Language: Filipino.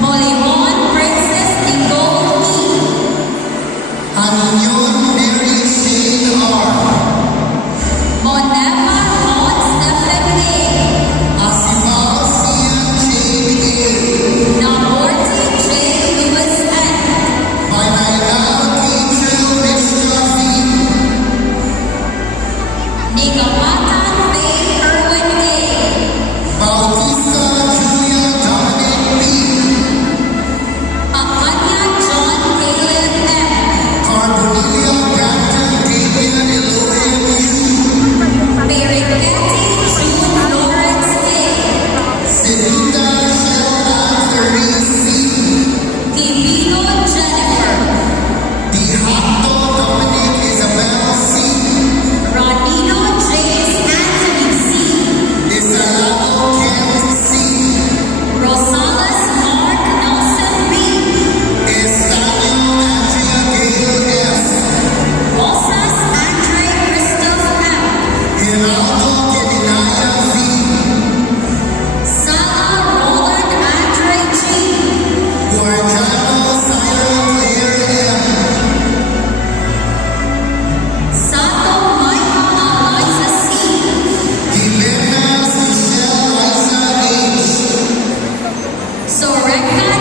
Molimon Princess Nicole E. Anunyon Mary Shane R. Monema Ron Stephen A. Asimal Sian Jane A. Naporti J. Lewis N. Binailal Teacher Rishna V. Nigamatan Faith Erwin A. Bautista Julia Dominic B. Akanya John Caleb M. Carbonelia Brandon Damian Elohim U. Periquete June Lawrence A. Sinita Shell Anthony C. Divino Jennifer. Dihato Dominic Isabel C. Ronino James Anthony C. Desalado Kent C. Rosales Mark Nelson B. Estadio Andrea Gale S. Rosas Andre Christoph M. Geraldo Gedinaya V. Sala Roland Andre G. Guardiano Cyril Claire M. Sato Maika Eliza C. Jimenez Michelle Liza H. Sorecta